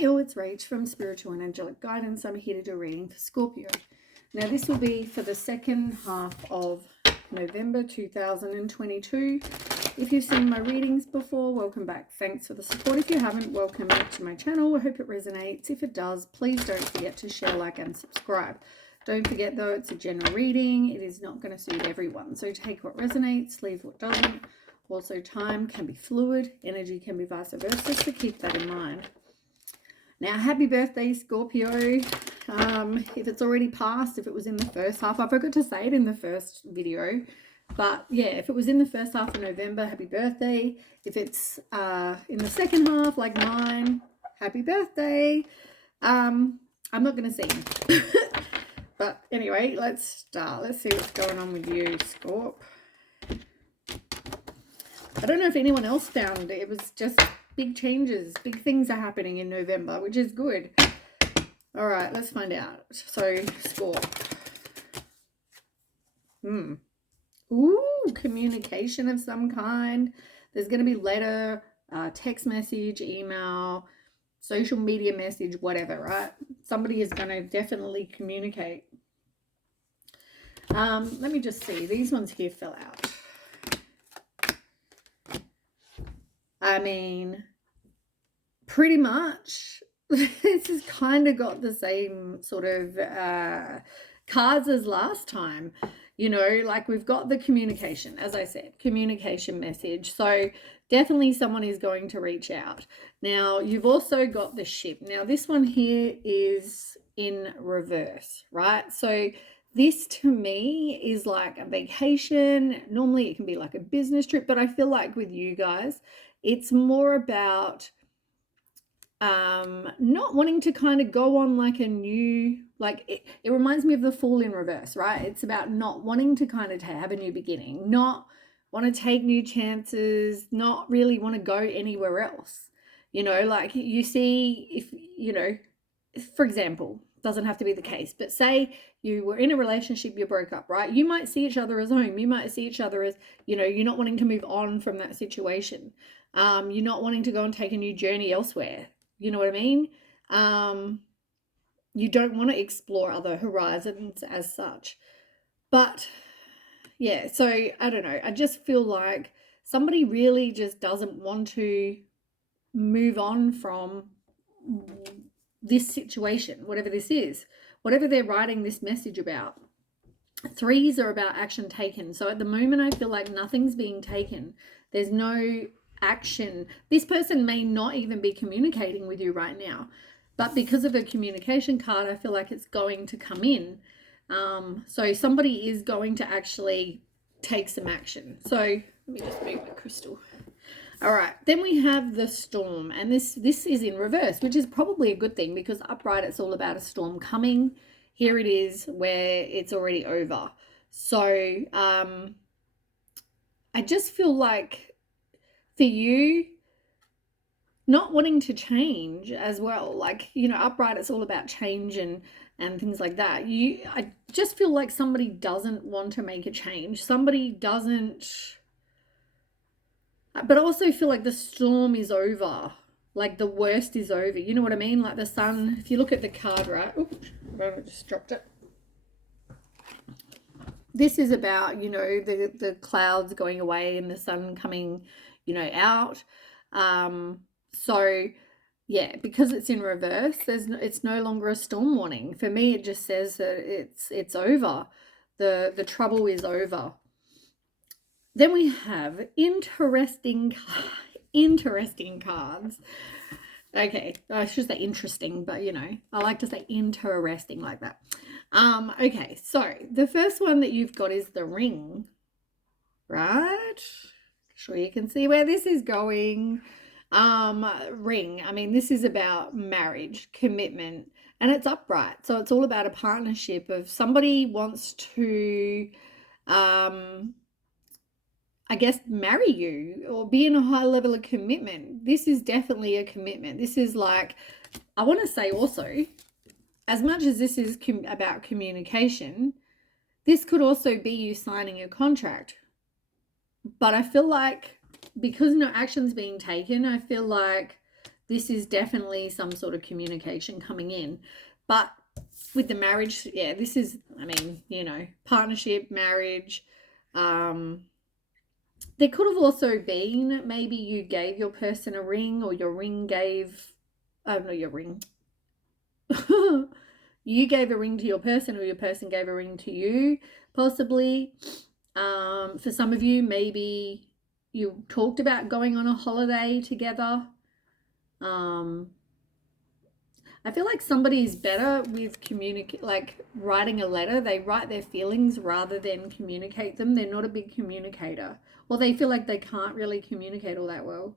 Hi all, it's Rach from Spiritual and Angelic Guidance. I'm here to do a reading for Scorpio. Now this will be for the second half of November 2022. If you've seen my readings before, welcome back. Thanks for the support. If you haven't, welcome back to my channel. I hope it resonates. If it does, please don't forget to share, like, and subscribe. Don't forget though, it's a general reading. It is not going to suit everyone. So take what resonates, leave what doesn't. Also, time can be fluid, energy can be vice versa, so keep that in mind. Now, happy birthday, Scorpio. If it's already passed, if it was in the first half, I forgot to say it in the first video, but yeah, if it was in the first half of November, happy birthday. If it's in the second half, like mine, happy birthday. I'm not going to sing. But anyway, let's start. Let's see what's going on with you, Scorp. I don't know if anyone else found it. It was just big changes. Big things are happening in November, which is good. All right, let's find out. So, Scorp. Ooh, communication of some kind. There's going to be letter, text message, email, social media message, whatever, right? Somebody is going to definitely communicate. Let me just see. These ones here fell out. I mean, pretty much this has kind of got the same sort of cards as last time. You know, like we've got the communication, as I said, communication message. So definitely someone is going to reach out. Now, you've also got the ship. Now, this one here is in reverse, right? So this to me is like a vacation. Normally it can be like a business trip, but I feel like with you guys, it's more about not wanting to kind of go on like a new, like it reminds me of the Fool in reverse, right? It's about not wanting to kind of have a new beginning, not want to take new chances, not really want to go anywhere else. You know, like you see, if you know, for example, doesn't have to be the case, but say you were in a relationship, you broke up, right? You might see each other as home. You might see each other as, you know, you're not wanting to move on from that situation. You're not wanting to go and take a new journey elsewhere. You know what I mean? You don't want to explore other horizons as such. But yeah, so I don't know. I just feel like somebody really just doesn't want to move on from this situation, whatever this is, whatever they're writing this message about. Threes are about action taken. So at the moment, I feel like nothing's being taken. There's no action. This person may not even be communicating with you right now, but because of a communication card, I feel like it's going to come in. So somebody is going to actually take some action. So let me just move my crystal. All right, then we have the storm, and this is in reverse, which is probably a good thing because upright it's all about a storm coming. Here it is where it's already over. So I just feel like for you, not wanting to change as well, like, you know, upright it's all about change and things like that. I just feel like somebody doesn't want to make a change. Somebody doesn't, but I also feel like the storm is over. Like the worst is over. You know what I mean? Like the sun, if you look at the card, right? Oops, I just dropped it. This is about, you know, the clouds going away and the sun coming, you know, out. So yeah, because it's in reverse, it's no longer a storm warning. For me, it just says that it's over. The trouble is over. Then we have interesting cards. Okay, I should say interesting, but you know, I like to say interesting like that. Okay, so the first one that you've got is the ring, right? Sure you can see where this is going. Ring, I mean, this is about marriage, commitment, and it's upright. So it's all about a partnership of somebody wants to, I guess, marry you or be in a high level of commitment. This is definitely a commitment. This is like, I want to say also, as much as this is about communication, this could also be you signing a contract. But I feel like because no action's being taken, I feel like this is definitely some sort of communication coming in. But with the marriage, yeah, this is, I mean, you know, partnership, marriage. There could have also been maybe you gave your person a ring, or your ring gave, oh no, your ring. You gave a ring to your person, or your person gave a ring to you, possibly. For some of you, maybe you talked about going on a holiday together. I feel like somebody is better with like writing a letter. They write their feelings rather than communicate them. They're not a big communicator. Well, they feel like they can't really communicate all that well.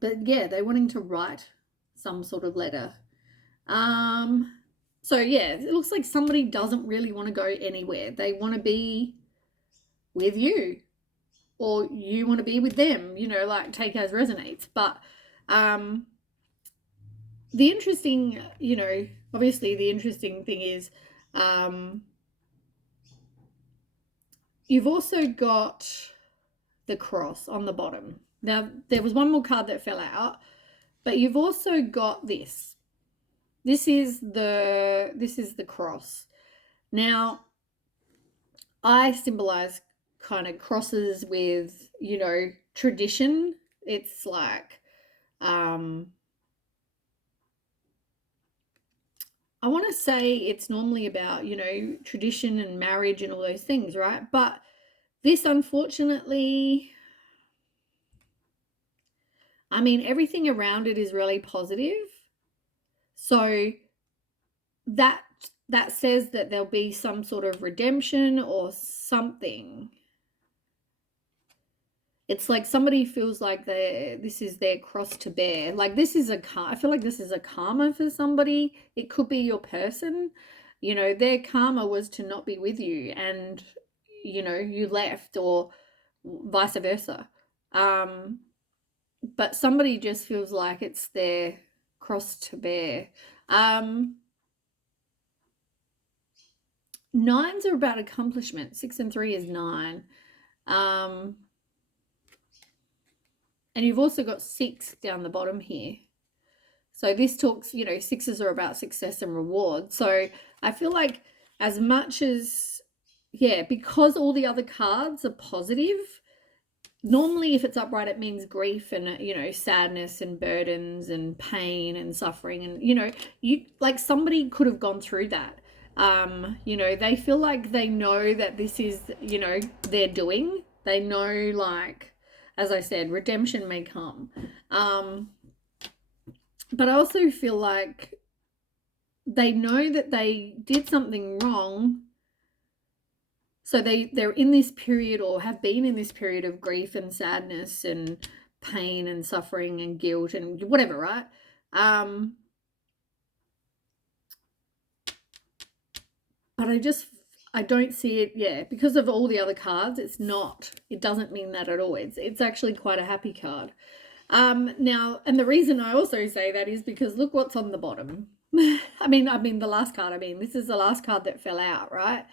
But yeah, they're wanting to write some sort of letter. So yeah, it looks like somebody doesn't really want to go anywhere. They want to be with you, or you want to be with them, you know, like take as resonates. But the interesting, you know, obviously the interesting thing is you've also got the cross on the bottom. Now, there was one more card that fell out, but you've also got this. This is the cross. Now, I symbolize kind of crosses with, you know, tradition. It's like I want to say it's normally about, you know, tradition and marriage and all those things, right? But this, unfortunately, I mean, everything around it is really positive. So that says that there'll be some sort of redemption or something. It's like somebody feels like this is their cross to bear. Like this is I feel like this is a karma for somebody. It could be your person. You know, their karma was to not be with you, and you know, you left, or vice versa. But somebody just feels like it's their cross to bear. Nines are about accomplishment. 6 and 3 is 9. And you've also got 6 down the bottom here. So this talks, you know, 6s are about success and reward. So I feel like as much as, yeah, because all the other cards are positive, normally if it's upright, it means grief and, you know, sadness and burdens and pain and suffering. And, you know, you like somebody could have gone through that. You know, they feel like they know that this is, you know, their doing. They know, like, as I said, redemption may come. But I also feel like they know that they did something wrong. So they're in this period, or have been in this period of grief and sadness and pain and suffering and guilt and whatever, right? But I don't see it, yeah, because of all the other cards, it doesn't mean that at all. It's actually quite a happy card. Now, and the reason I also say that is because look what's on the bottom. I mean the last card, this is the last card that fell out, right?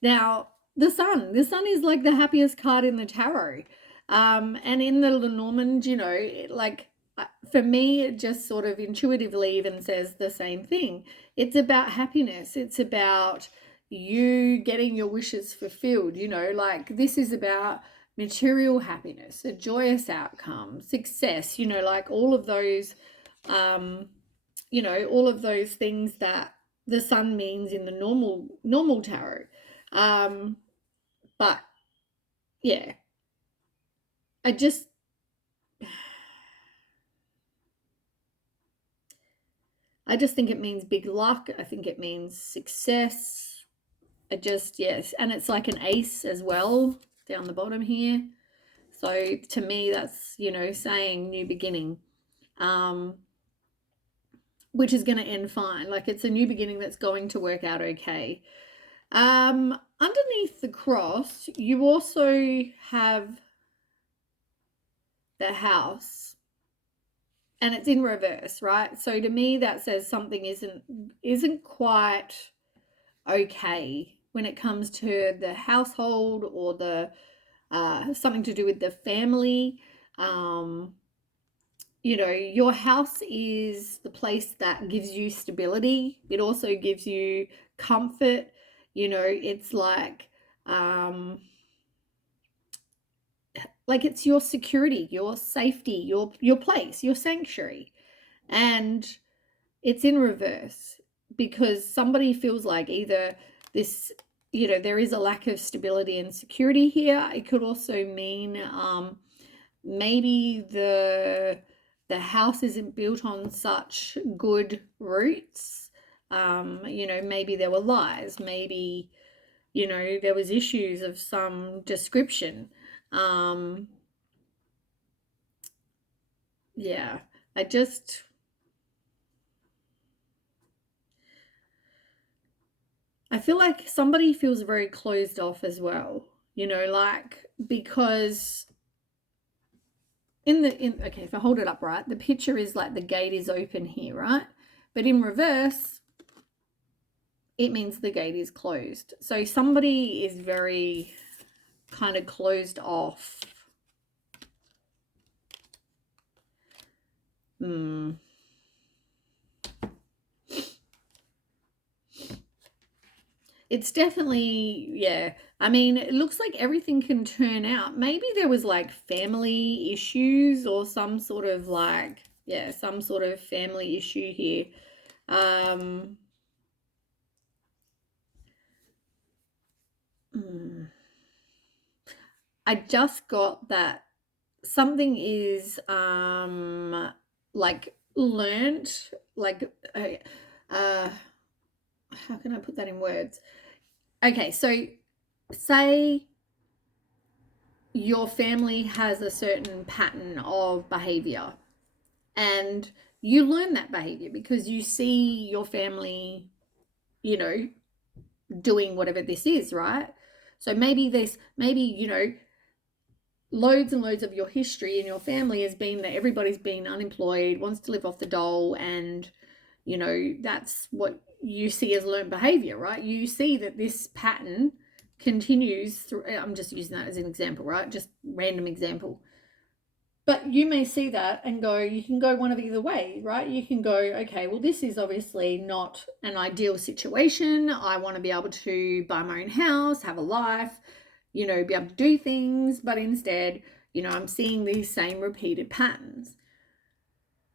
Now, the sun is like the happiest card in the tarot. And in the Lenormand, you know, like for me, it just sort of intuitively even says the same thing. It's about happiness. It's about you getting your wishes fulfilled, you know, like this is about material happiness, a joyous outcome, success, you know, like all of those, you know, all of those things that the sun means in the normal tarot. But yeah, I just, think it means big luck. I think it means success. Yes. And it's like an ace as well down the bottom here. So to me, that's, you know, saying new beginning, which is going to end fine. Like it's a new beginning that's going to work out okay. Underneath the cross, you also have the house, and it's in reverse, right? So to me, that says something isn't quite okay when it comes to the household, or the something to do with the family. you know, your house is the place that gives you stability. It also gives you comfort. You know, it's like it's your security, your safety, your place, your sanctuary. And it's in reverse because somebody feels like either this, you know, there is a lack of stability and security here. It could also mean maybe the house isn't built on such good roots. You know, maybe there were lies, maybe, you know, there was issues of some description. Yeah, I just, I feel like somebody feels very closed off as well, you know, like because okay, if I hold it up right, the picture is like the gate is open here, right? But in reverse, it means the gate is closed. So somebody is very kind of closed off. It's definitely, yeah. I mean, it looks like everything can turn out. Maybe there was like family issues or some sort of like, yeah, some sort of family issue here. Um, I just got that something is like learnt, like how can I put that in words? Okay, so say your family has a certain pattern of behavior and you learn that behavior because you see your family, you know, doing whatever this is, right? So maybe, you know, loads and loads of your history in your family has been that everybody's been unemployed, wants to live off the dole, and, you know, that's what you see as learned behavior, right? You see that this pattern continues through. I'm just using that as an example, right? Just random example. But you may see that and go, you can go one of either way, right? You can go, okay, well, this is obviously not an ideal situation. I want to be able to buy my own house, have a life, you know, be able to do things. But instead, you know, I'm seeing these same repeated patterns.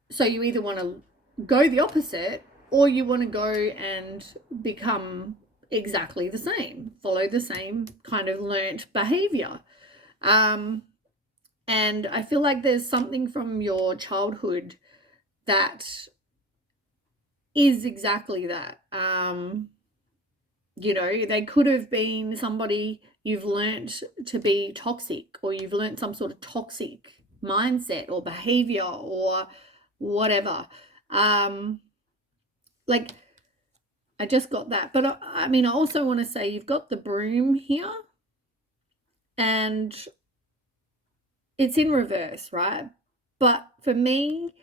So you either want to go the opposite or you want to go and become exactly the same, follow the same kind of learnt behavior. And I feel like there's something from your childhood that is exactly that. You know, they could have been somebody you've learnt to be toxic, or you've learnt some sort of toxic mindset or behavior or whatever. Like, I just got that. But I mean, I also want to say you've got the broom here and it's in reverse, right? But for me,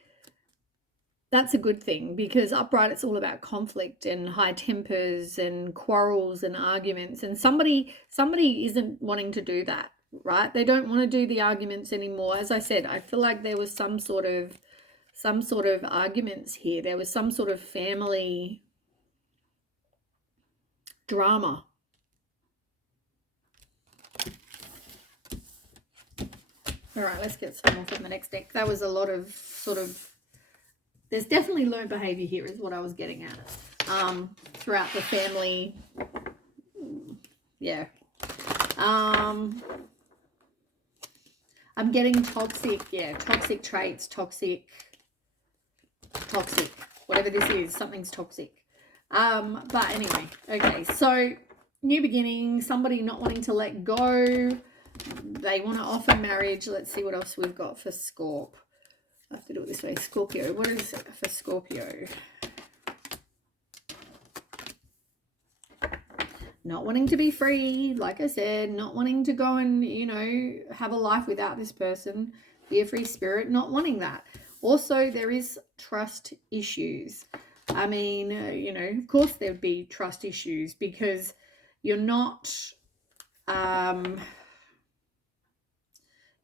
that's a good thing because upright, it's all about conflict and high tempers and quarrels and arguments. And somebody isn't wanting to do that, right? They don't want to do the arguments anymore. As I said, I feel like there was some sort of arguments here. There was some sort of family drama. All right, let's get some more from the next deck. That was a lot of sort of, there's definitely learned behavior here is what I was getting at. Throughout the family. Yeah. I'm getting toxic, yeah, toxic traits, toxic, whatever this is, something's toxic. But anyway, okay, so new beginning, somebody not wanting to let go. They want to offer marriage. Let's see what else we've got for Scorp. I have to do it this way. Scorpio. What is it for Scorpio? Not wanting to be free, like I said, not wanting to go and, you know, have a life without this person, be a free spirit, not wanting that. Also, there is trust issues. I mean, you know, of course there would be trust issues because you're not,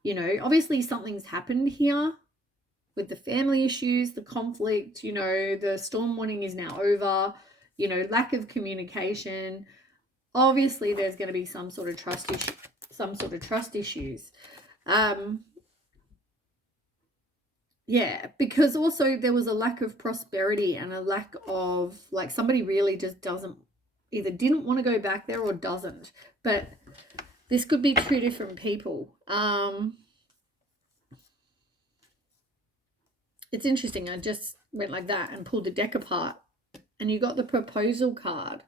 you know, obviously something's happened here with the family issues, the conflict, you know, the storm warning is now over, you know, lack of communication. Obviously, there's going to be some sort of trust issues. Yeah, because also there was a lack of prosperity and a lack of, like, somebody really just didn't want to go back there or doesn't. But this could be two different people. It's interesting. I just went like that and pulled the deck apart, and you got the proposal card.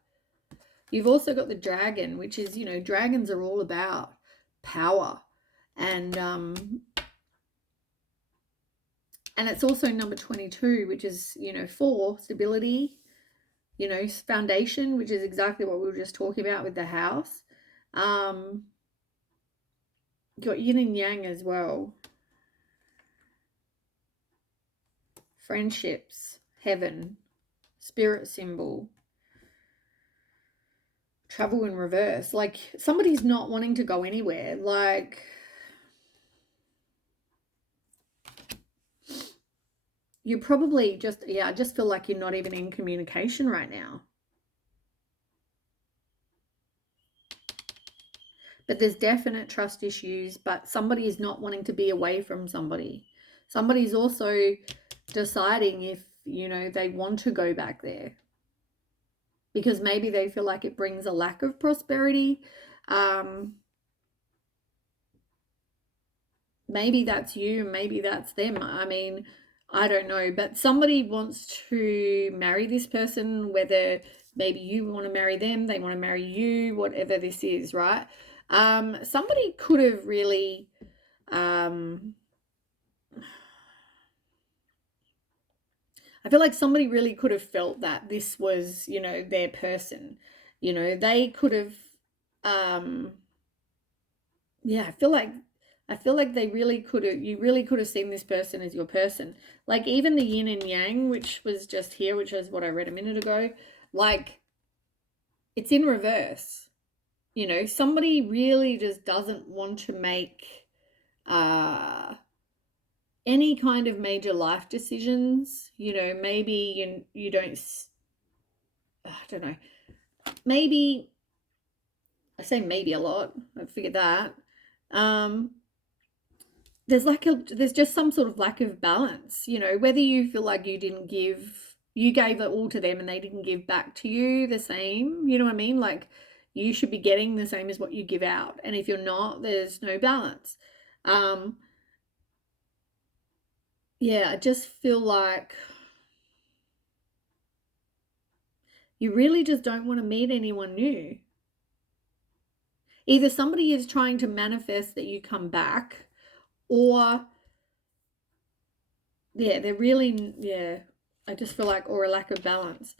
You've also got the dragon, which is, you know, dragons are all about power, and it's also number 22, which is, you know, 4, stability, you know, foundation, which is exactly what we were just talking about with the house. You got yin and yang as well. Friendships, heaven, spirit symbol, travel in reverse. Like, somebody's not wanting to go anywhere. Like, you're probably just, I just feel like you're not even in communication right now. But there's definite trust issues, but somebody is not wanting to be away from somebody. Somebody's also deciding if, you know, they want to go back there, because maybe they feel like it brings a lack of prosperity. Maybe that's you, maybe that's them. I mean, I don't know, but somebody wants to marry this person, whether maybe you want to marry them, they want to marry you, whatever this is, right? Somebody could have really, I feel like somebody really could have felt that this was, you know, their person. You know, they could have, I feel like they really could have, you really could have seen this person as your person. Like, even the yin and yang, which was just here, which is what I read a minute ago, like, it's in reverse. You know, somebody really just doesn't want to make any kind of major life decisions. You know, maybe you don't, I don't know, maybe, I say maybe a lot, I figured that. There's just some sort of lack of balance, you know, whether you feel like you gave it all to them and they didn't give back to you the same, you know what I mean? Like, you should be getting the same as what you give out. And if you're not, there's no balance. I just feel like you really just don't want to meet anyone new. Either somebody is trying to manifest that you come back, or they're really, I just feel like, or a lack of balance.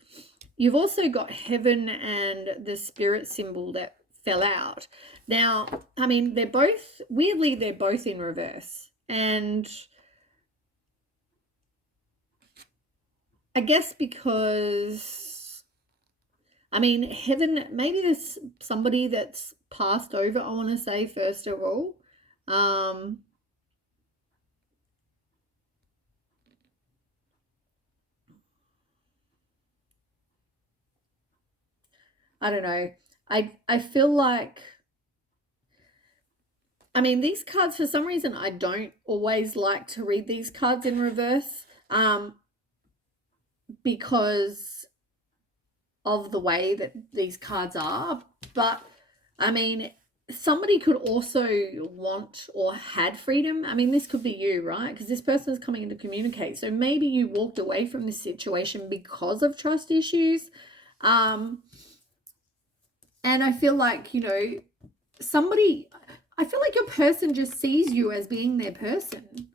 You've also got heaven and the spirit symbol that fell out. Now, I mean, they're both in reverse. And I guess because, I mean, heaven, maybe there's somebody that's passed over, I want to say, first of all. I don't know. I feel like, I mean, these cards, for some reason, I don't always like to read these cards in reverse, because of the way that these cards are. But, I mean, somebody could also want or had freedom. I mean, this could be you, right? Because this person is coming in to communicate. So maybe you walked away from this situation because of trust issues. And I feel like, you know, I feel like your person just sees you as being their person.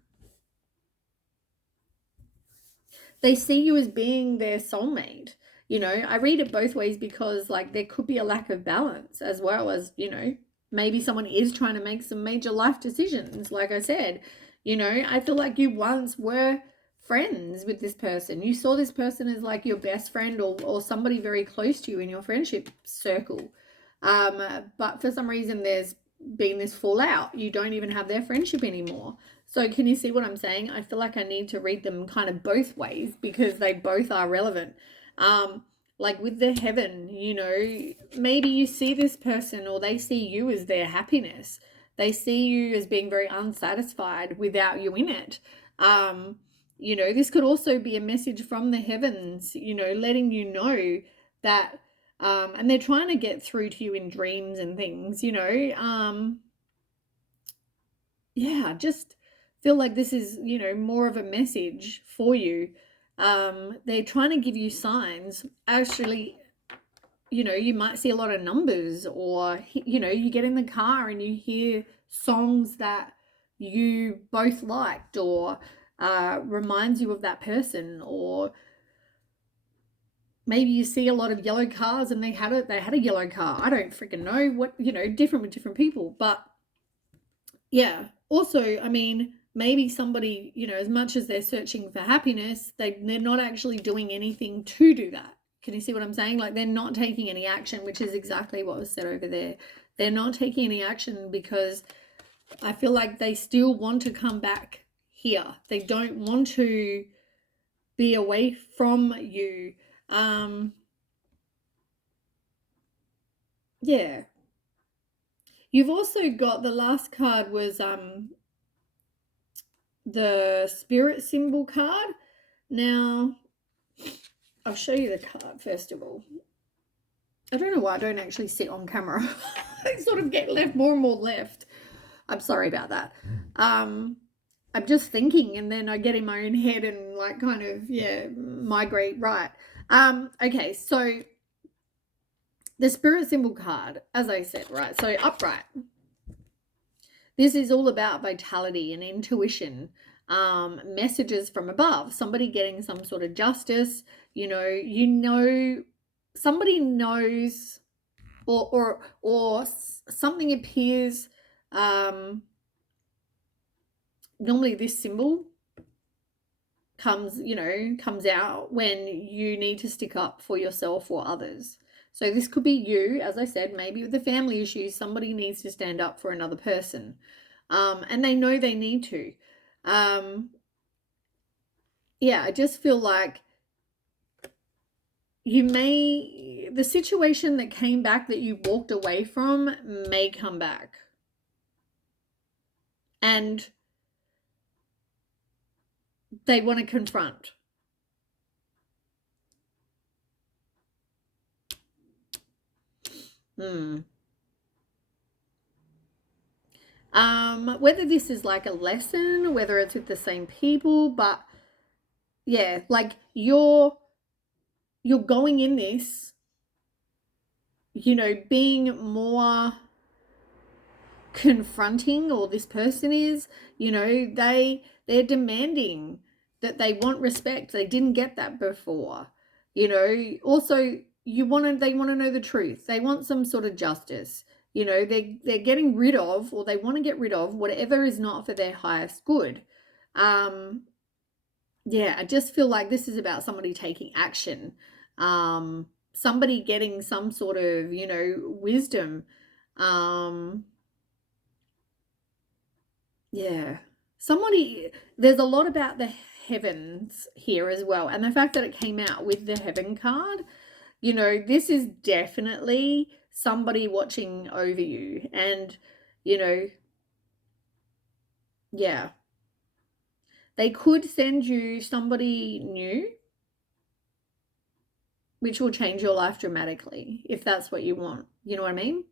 They see you as being their soulmate. You know, I read it both ways, because, like, there could be a lack of balance, as well as, you know, maybe someone is trying to make some major life decisions. Like I said, you know, I feel like you once were friends with this person. You saw this person as like your best friend, or somebody very close to you in your friendship circle. But for some reason there's been this fallout. You don't even have their friendship anymore. So can you see what I'm saying? I feel like I need to read them kind of both ways because they both are relevant. Like with the heaven, you know, maybe you see this person or they see you as their happiness. They see you as being very unsatisfied without you in it. You know, this could also be a message from the heavens, you know, letting you know that, and they're trying to get through to you in dreams and things, you know. Yeah, just feel like this is, you know, more of a message for you. They're trying to give you signs. Actually, you know, you might see a lot of numbers, or, you know, you get in the car and you hear songs that you both liked, or reminds you of that person, or maybe you see a lot of yellow cars and they had a yellow car. I don't freaking know what, you know, different with different people, but yeah. Also, I mean, maybe somebody, you know, as much as they're searching for happiness, they're not actually doing anything to do that. Can you see what I'm saying? Like, they're not taking any action, which is exactly what was said over there. They're not taking any action because I feel like they still want to come back here. They don't want to be away from you. Yeah. You've also got, the last card was the spirit symbol card. Now, I'll show you the card first of all. I don't know why I don't actually sit on camera. I sort of get left more and more left. I'm sorry about that. I'm just thinking and then I get in my own head and like kind of, yeah, migrate right. Okay, so the spirit symbol card, as I said, right? So upright. This is all about vitality and intuition, messages from above, somebody getting some sort of justice, you know, somebody knows, or something appears. Normally this symbol comes out when you need to stick up for yourself or others. So this could be you, as I said, maybe with the family issues, somebody needs to stand up for another person. And they know they need to. Yeah, I just feel like the situation that came back that you walked away from may come back. And they want to confront. Whether this is like a lesson, whether it's with the same people, but yeah, like you're going in this, you know, being more confronting, or this person is, you know, they're demanding that they want respect. They didn't get that before, you know. Also, they want to know the truth. They want some sort of justice. You know, they're getting rid of, or they want to get rid of whatever is not for their highest good. Yeah, I just feel like this is about somebody taking action. Somebody getting some sort of, you know, wisdom. Yeah. There's a lot about the heavens here as well. And the fact that it came out with the heaven card, you know, this is definitely somebody watching over you. And, you know, yeah. They could send you somebody new, which will change your life dramatically if that's what you want. You know what I mean?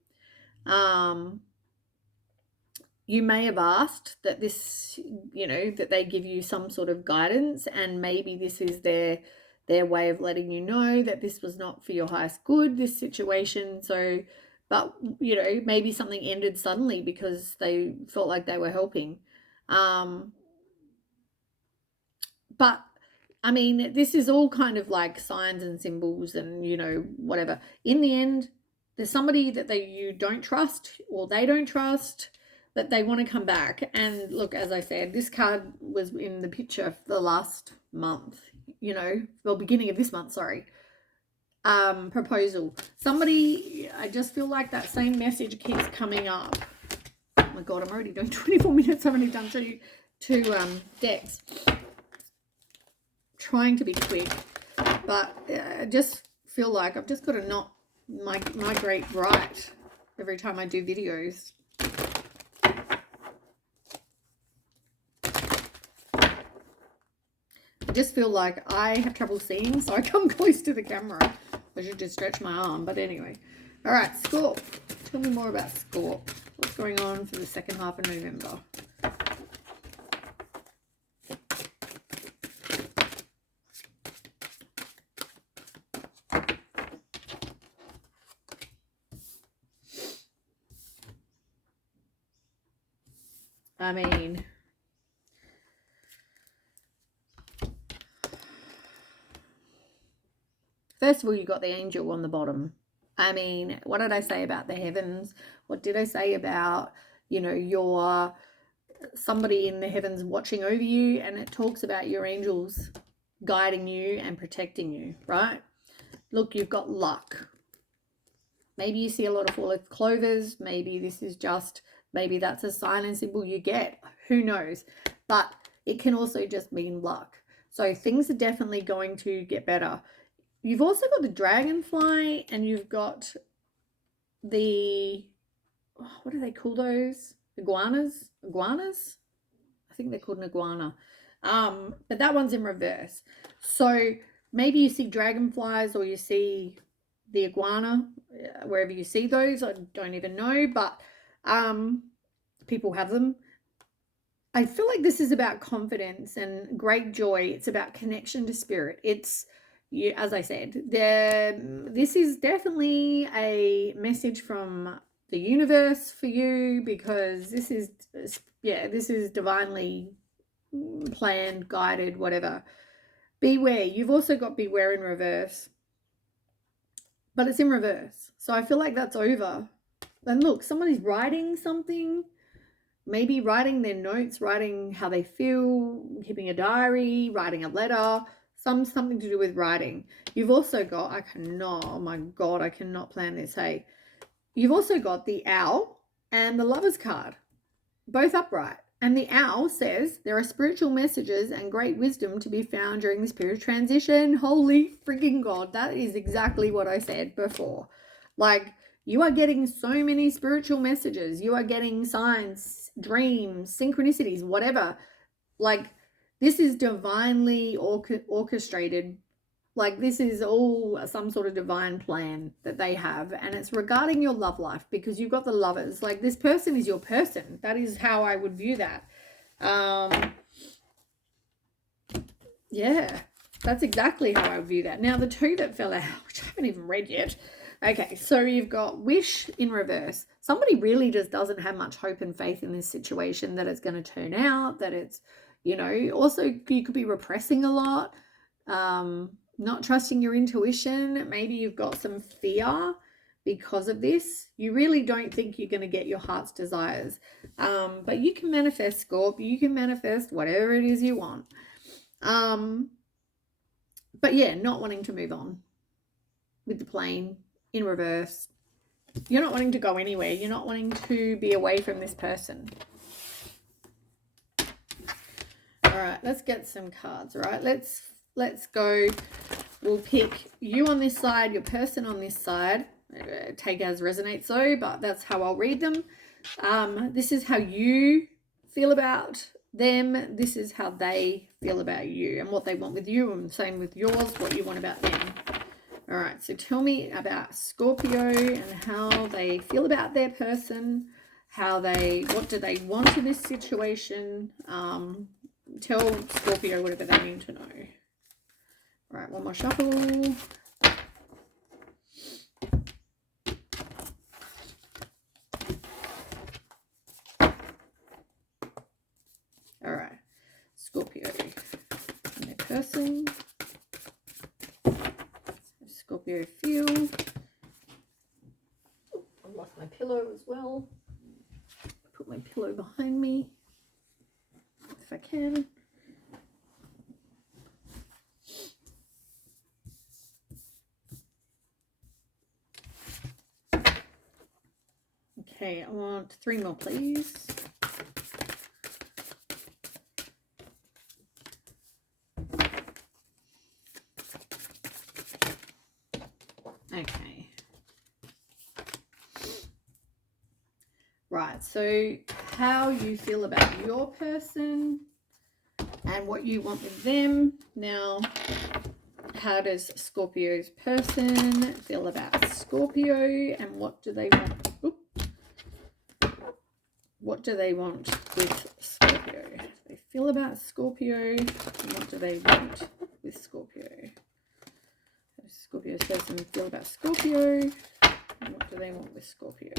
You may have asked that this, you know, that they give you some sort of guidance, and maybe this is their way of letting you know that this was not for your highest good, this situation. So, but, you know, maybe something ended suddenly because they felt like they were helping. But I mean, this is all kind of like signs and symbols and, you know, whatever. In the end, there's somebody that you don't trust, or they don't trust, but they want to come back. And look, as I said, this card was in the picture for the last month, you know, well, beginning of this month, sorry. Proposal. Somebody, I just feel like that same message keeps coming up. Oh my God, I'm already doing 24 minutes. I've only done 2. decks. Trying to be quick, but I just feel like I've just got to not migrate right every time I do videos. I just feel like I have trouble seeing, so I come close to the camera. I should just stretch my arm, but anyway. All right, Scorp. Tell me more about Scorp. What's going on for the second half of November? I mean, first of all, you got the angel on the bottom. I mean, what did I say about the heavens? What did I say about, you know, your somebody in the heavens watching over you? And it talks about your angels guiding you and protecting you, right? Look, you've got luck. Maybe you see a lot of four-leaf clovers. Maybe this is just, maybe that's a sign and symbol you get. Who knows? But it can also just mean luck. So things are definitely going to get better. You've also got the dragonfly, and you've got the, what do they call those? Iguanas? I think they're called an iguana. But that one's in reverse. So maybe you see dragonflies, or you see the iguana, wherever you see those. I don't even know, but people have them. I feel like this is about confidence and great joy. It's about connection to spirit. It's, as I said, this is definitely a message from the universe for you, because this is, this is divinely planned, guided, whatever. Beware. You've also got beware in reverse, but it's in reverse. So I feel like that's over. And look, somebody's writing something, maybe writing their notes, writing how they feel, keeping a diary, writing a letter, something to do with writing. You've also got, oh my God, I cannot plan this, hey. You've also got the owl and the Lovers card, both upright. And the owl says there are spiritual messages and great wisdom to be found during this period of transition. Holy freaking God, that is exactly what I said before. Like, you are getting so many spiritual messages. You are getting signs, dreams, synchronicities, whatever. Like, this is divinely orchestrated. Like, this is all some sort of divine plan that they have. And it's regarding your love life, because you've got the Lovers. Like, this person is your person. That is how I would view that. Yeah, that's exactly how I would view that. Now, the two that fell out, which I haven't even read yet. Okay, so you've got Wish in reverse. Somebody really just doesn't have much hope and faith in this situation, that it's going to turn out, that it's, you know, also you could be repressing a lot, not trusting your intuition. Maybe you've got some fear because of this. You really don't think you're going to get your heart's desires. But you can manifest, Scorp. You can manifest whatever it is you want. But yeah, not wanting to move on with the plane in reverse. You're not wanting to go anywhere. You're not wanting to be away from this person. All right, let's get some cards. All right, let's go. We'll pick you on this side, your person on this side. Take as resonates though, but that's how I'll read them. This is how you feel about them. This is how they feel about you and what they want with you, and same with yours, what you want about them. All right, so tell me about Scorpio and how they feel about their person, what do they want in this situation. Tell Scorpio whatever they need to know. All right, one more shuffle. All right, Scorpio and their person. Scorpio feel. Oh, I lost my pillow as well. Put my pillow behind me if I can. Okay, I want 3 more, please. Right, so how you feel about your person and what you want with them. Now, how does Scorpio's person feel about Scorpio, and what do they want? What do they want with Scorpio? They feel about Scorpio, and what do they want with Scorpio? How does Scorpio's person feel about Scorpio, and what do they want with Scorpio?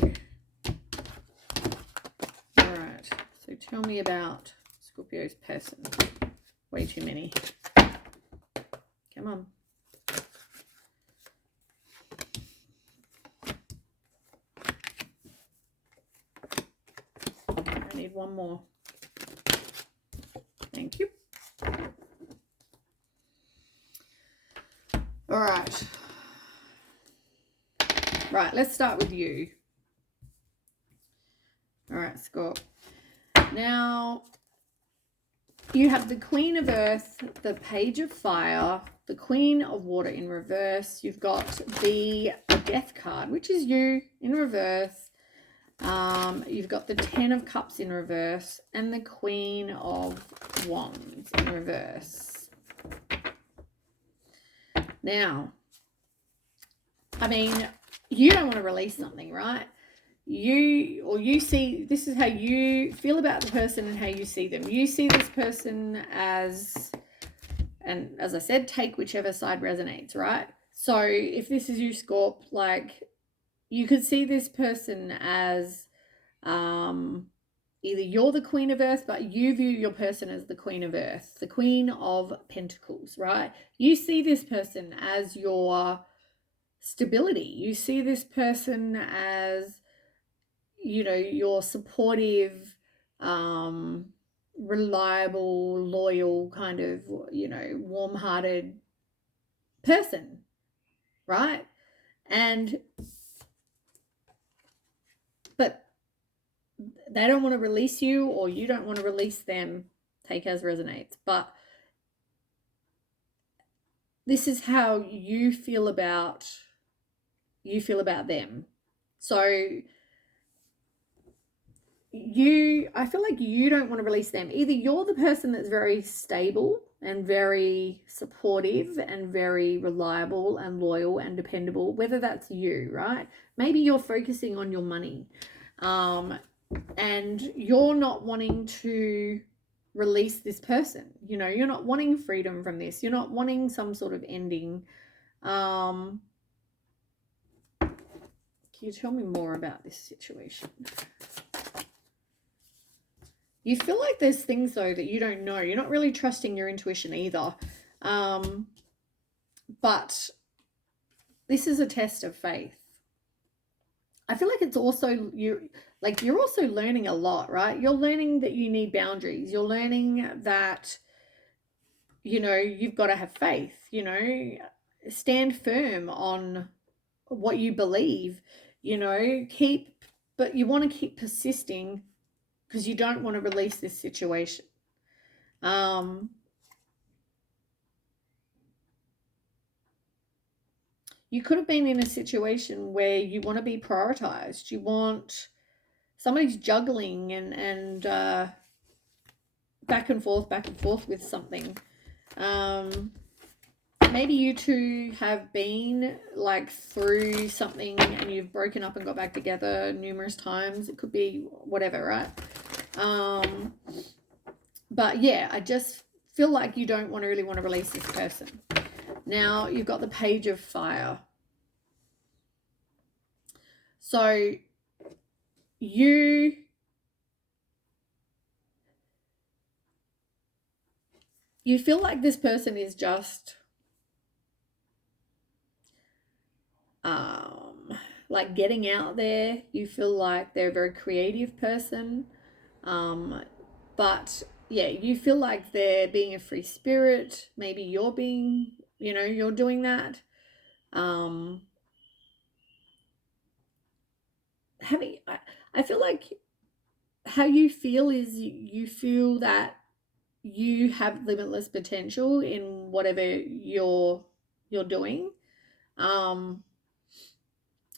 All right, so tell me about Scorpio's person. Way too many. Come on. I need one more. Thank you. All right. Right, let's start with you. All right, Scorp. Now, you have the Queen of Earth, the Page of Fire, the Queen of Water in reverse. You've got the Death card, which is you, in reverse. You've got the 10 of Cups in reverse and the Queen of Wands in reverse. Now, I mean, you don't want to release something, right? You see, this is how you feel about the person and how you see them. You see this person as, and as I said, take whichever side resonates, right? So if this is you, Scorp, like, you could see this person as either you're the Queen of Earth, but you view your person as the Queen of Earth, the Queen of Pentacles, right? You see this person as your stability. You see this person as, you know, your supportive, reliable, loyal, kind of, you know, warm-hearted person, right? But they don't want to release you, or you don't want to release them. Take as resonates. But this is how you feel about them. So I feel like you don't want to release them. Either you're the person that's very stable and very supportive and very reliable and loyal and dependable, whether that's you, right? Maybe you're focusing on your money, and you're not wanting to release this person. You know, you're not wanting freedom from this. You're not wanting some sort of ending. Can you tell me more about this situation? You feel like there's things, though, that you don't know. You're not really trusting your intuition either. But this is a test of faith. I feel like it's also, you're also learning a lot, right? You're learning that you need boundaries. You're learning that, you know, you've got to have faith, you know, stand firm on what you believe, you know, but you want to keep persisting, because you don't want to release this situation. You could have been in a situation where you want to be prioritized. You want, somebody's juggling and back and forth with something. Maybe you two have been like through something and you've broken up and got back together numerous times. It could be whatever, right? But yeah, I just feel like you don't really want to release this person. Now you've got the Page of Fire. So you feel like this person is just like getting out there. You feel like they're a very creative person. But yeah, you feel like they're being a free spirit. Maybe you're being, you know, you're doing that. I feel like how you feel is you feel that you have limitless potential in whatever you're doing.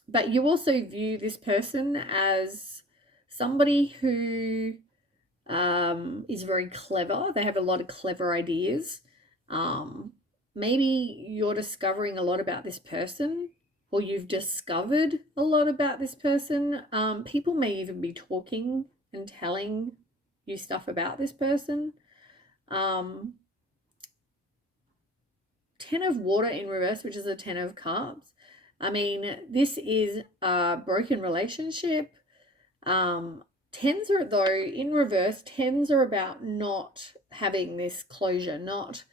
But you also view this person as somebody who is very clever. They have a lot of clever ideas. Maybe you're discovering a lot about this person, or you've discovered a lot about this person. People may even be talking and telling you stuff about this person. 10 of water in reverse, which is a 10 of cups. I mean, this is a broken relationship. Tens are, though, in reverse, tens are about not having this closure, not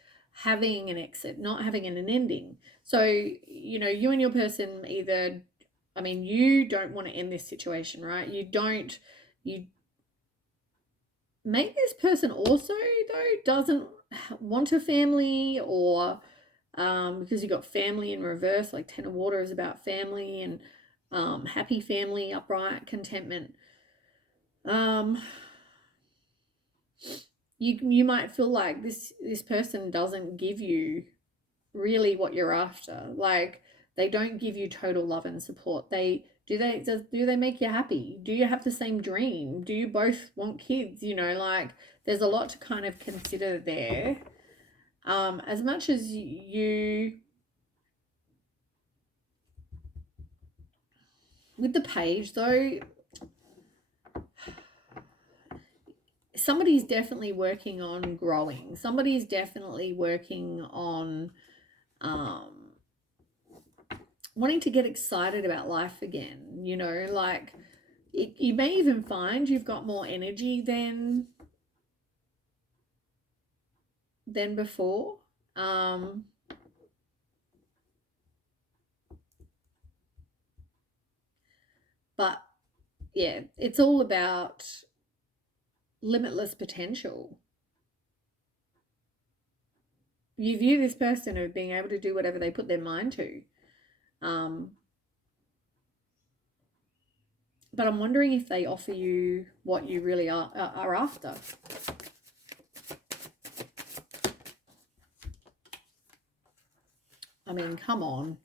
having an exit, not having an ending. So, you know, you and your person either, I mean, you don't want to end this situation, right? You make this person also, though, doesn't want a family, or because you got family in reverse, like 10 of water is about family and happy family, upright, contentment. You might feel like this person doesn't give you really what you're after. Like, they don't give you total love and support. Do they make you happy? Do you have the same dream? Do you both want kids? You know, like, there's a lot to kind of consider there. As much as you, with the page though, somebody's definitely working on growing. Somebody's definitely working on wanting to get excited about life again. You know, like, you may even find you've got more energy than before. But yeah, it's all about limitless potential. You view this person as being able to do whatever they put their mind to. But I'm wondering if they offer you what you really are after. I mean, come on.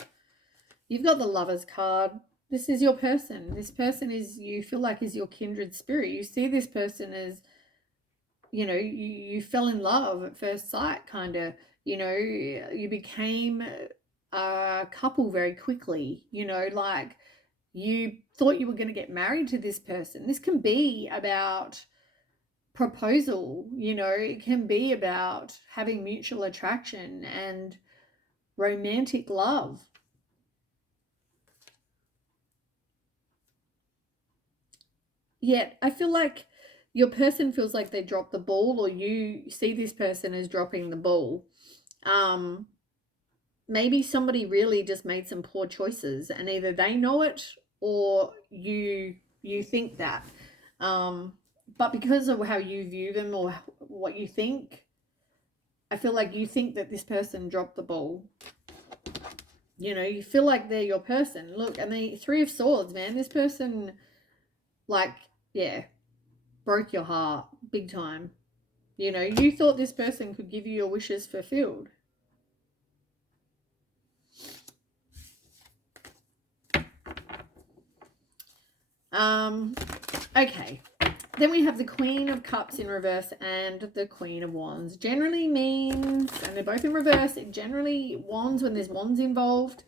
You've got the Lovers card. This is your person. This person is, you feel like, is your kindred spirit. You see this person as, you know, you fell in love at first sight, kind of. You know, you became a couple very quickly. You know, like, you thought you were going to get married to this person. This can be about proposal, you know, it can be about having mutual attraction and romantic love. Yet I feel like your person feels like they dropped the ball, or you see this person as dropping the ball. Maybe somebody really just made some poor choices, and either they know it or you think that. But because of how you view them or what you think, I feel like you think that this person dropped the ball. You know, you feel like they're your person. Look, and the 3 of Swords, man, this person, like, yeah, broke your heart big time. You know, you thought this person could give you your wishes fulfilled. Okay. Then we have the Queen of Cups in reverse and the Queen of Wands. Generally means, and they're both in reverse, it generally, wands, when there's wands involved,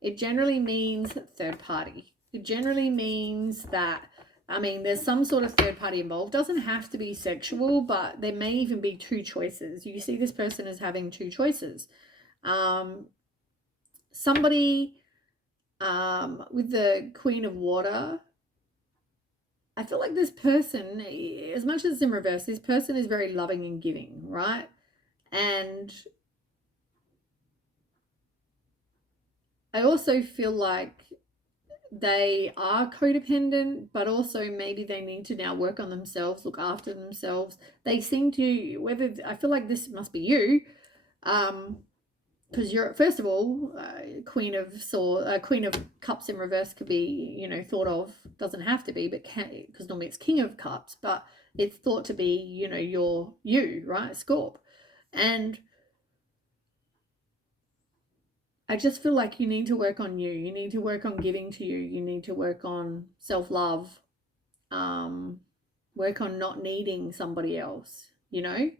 it generally means third party. It generally means that, I mean, there's some sort of third party involved. Doesn't have to be sexual, but there may even be 2 choices. You see this person as having 2 choices. Somebody with the Queen of Water, I feel like this person, as much as it's in reverse, this person is very loving and giving, right? And I also feel like they are codependent, but also maybe they need to now work on themselves, look after themselves. They seem to, I feel like this must be you, because you're, first of all, Queen of Cups in reverse could be, you know, thought of, doesn't have to be, but can, because normally it's King of Cups, but it's thought to be, you know, you, right, Scorp. And I just feel like you need to work on you. You need to work on giving to you. You need to work on self-love. work on not needing somebody else, you know.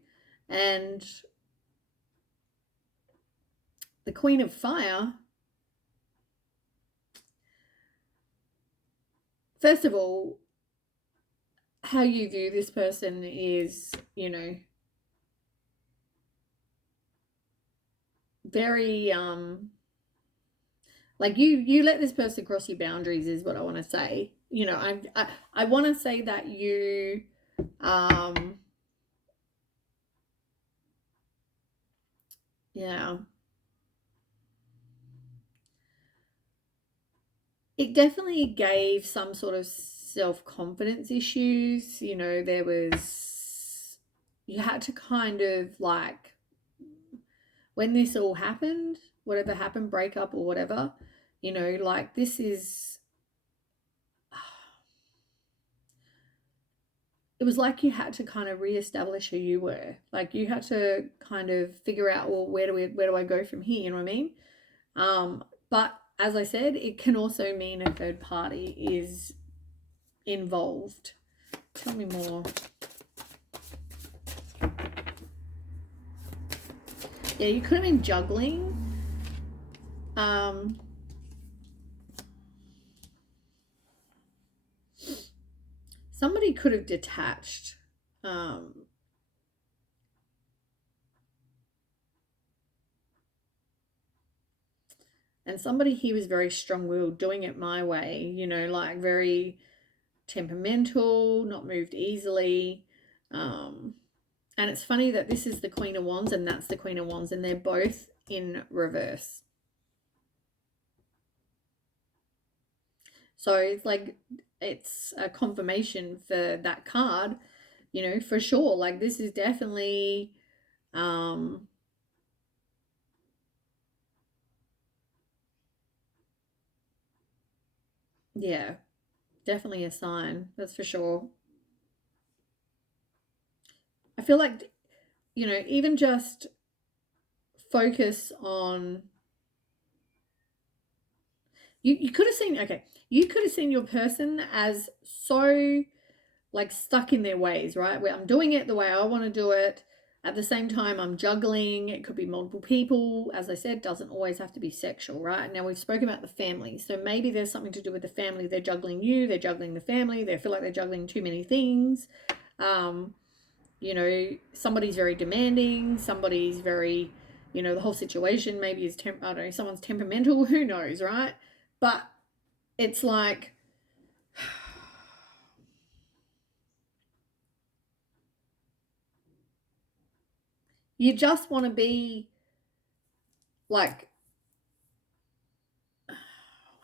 And the Queen of Fire, first of all, how you view this person is, you know, very like you let this person cross your boundaries is what I want to say. You know, I want to say that you yeah, it definitely gave some sort of self-confidence issues. You know, there was, you had to kind of like, when this all happened, whatever happened, breakup or whatever, you know, like this is, it was like you had to kind of reestablish who you were. Like you had to kind of figure out, well, where do I go from here? You know what I mean? But as I said, it can also mean a third party is involved. Tell me more. Yeah, you could have been juggling. Somebody could have detached. And somebody here was very strong-willed, doing it my way, you know, like very temperamental, not moved easily. And it's funny that this is the Queen of Wands and that's the Queen of Wands, and they're both in reverse. So it's like, it's a confirmation for that card, you know, for sure. Like this is definitely, yeah, definitely a sign. That's for sure. I feel like, you know, even just focus on, you could have seen, okay, you could have seen your person as so like stuck in their ways, right? Where I'm doing it the way I want to do it. At the same time, I'm juggling. It could be multiple people. As I said, doesn't always have to be sexual, right? Now, we've spoken about the family. So maybe there's something to do with the family. They're juggling you, they're juggling the family. They feel like they're juggling too many things. You know, somebody's very demanding. Somebody's very, you know, the whole situation maybe is, I don't know, someone's temperamental. Who knows, right? But it's like, you just want to be like,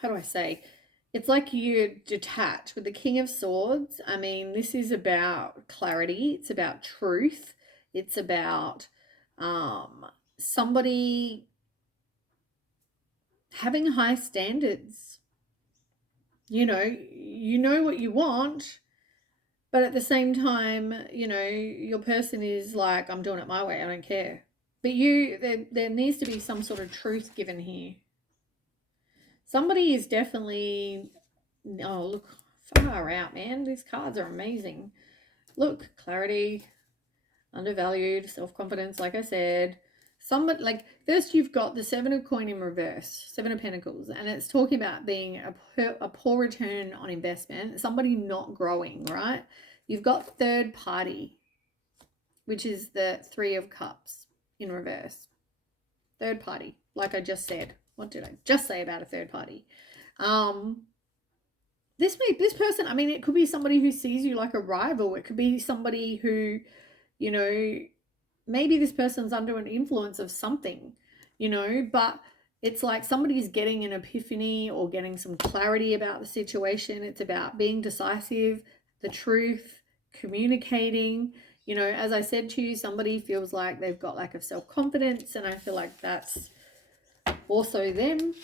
how do I say? It's like you're detached with the King of Swords. I mean, this is about clarity, it's about truth, it's about somebody having high standards. You know what you want, but at the same time, you know, your person is like, I'm doing it my way, I don't care. But there needs to be some sort of truth given here. Somebody is definitely, oh, look, far out, man. These cards are amazing. Look, clarity, undervalued, self-confidence, like I said. Somebody, like, first you've got the Seven of Coin in reverse, Seven of Pentacles, and it's talking about being a poor return on investment, somebody not growing, right? You've got third party, which is the Three of Cups in reverse. Third party, like I just said. What did I just say about a third party? This person, I mean, it could be somebody who sees you like a rival. It could be somebody who, you know, maybe this person's under an influence of something, you know, but it's like somebody's getting an epiphany or getting some clarity about the situation. It's about being decisive, the truth, communicating. You know, as I said to you, somebody feels like they've got lack of self-confidence, and I feel like that's also them.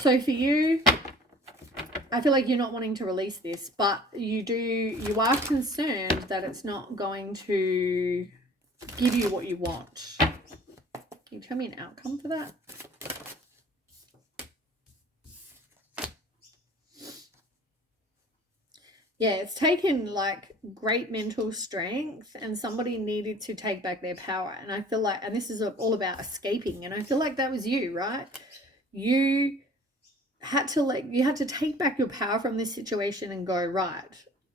So for you, I feel like you're not wanting to release this, but you are concerned that it's not going to give you what you want. Can you tell me an outcome for that? Yeah, it's taken like great mental strength, and somebody needed to take back their power. And I feel like, and this is all about escaping, and I feel like that was you, right? You you had to take back your power from this situation and go, right,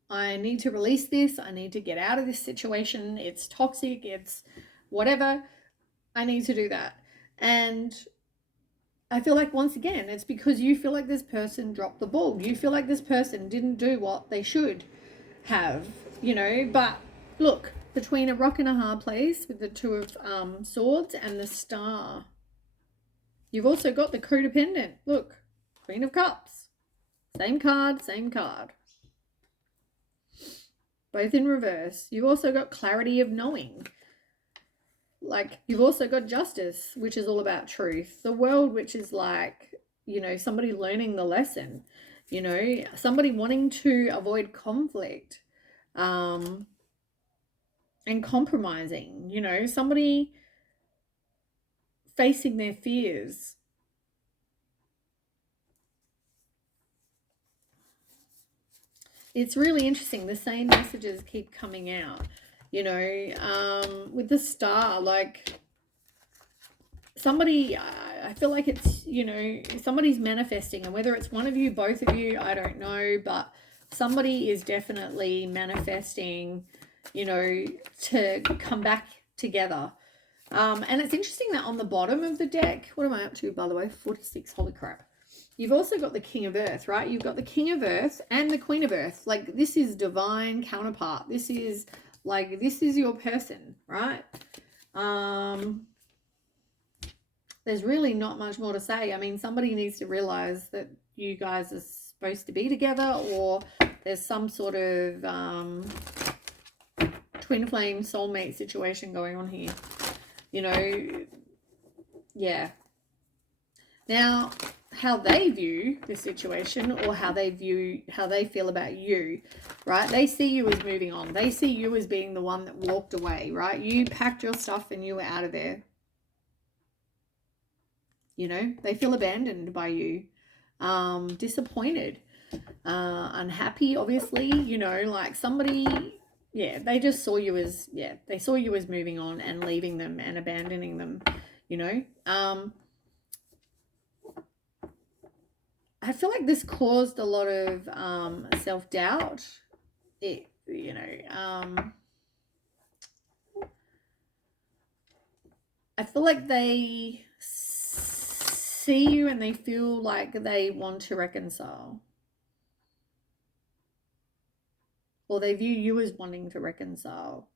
I need to release this. I need to get out of this situation. It's toxic. It's whatever. I need to do that. And I feel like, once again, it's because you feel like this person dropped the ball. You feel like this person didn't do what they should have, But look, between a rock and a hard place with the Two of Swords and the Star, you've also got the codependent. Look, Queen of Cups. Same card, same card. Both in reverse. You've also got clarity of knowing. Like, you've also got Justice, which is all about truth. The World, which is like, somebody learning the lesson. Somebody wanting to avoid conflict. And compromising, somebody facing their fears. It's really interesting. The same messages keep coming out, with the Star, like somebody, I feel like it's, somebody's manifesting, and whether it's one of you, both of you, I don't know, but somebody is definitely manifesting, to come back together. And it's interesting that on the bottom of the deck, what am I up to, by the way? 46, holy crap. You've also got the King of Earth, right? You've got the King of Earth and the Queen of Earth. Like, this is divine counterpart. This is your person, right? There's really not much more to say. I mean, somebody needs to realize that you guys are supposed to be together, or there's some sort of twin flame soulmate situation going on here. Yeah. Now, how they view the situation, or how they feel about you, right? They see you as moving on. They see you as being the one that walked away, right? You packed your stuff and you were out of there. They feel abandoned by you, disappointed, unhappy, obviously, like somebody, they just saw you as, they saw you as moving on and leaving them and abandoning them, I feel like this caused a lot of self-doubt. I feel like they see you and they feel like they want to reconcile. Or they view you as wanting to reconcile.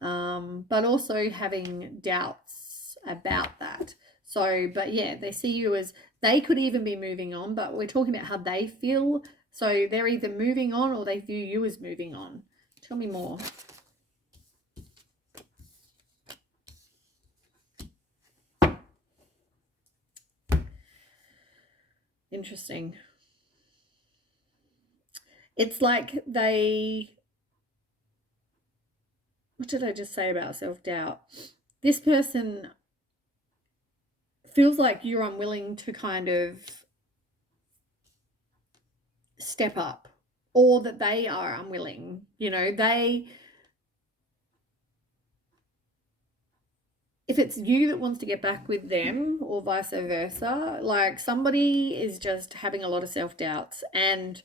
But also having doubts about that. So, but yeah, they see you as, they could even be moving on, but we're talking about how they feel. So they're either moving on or they view you as moving on. Tell me more. Interesting. It's like what did I just say about self-doubt? This person feels like you're unwilling to kind of step up, or that they are unwilling. If it's you that wants to get back with them, or vice versa, like somebody is just having a lot of self-doubts, and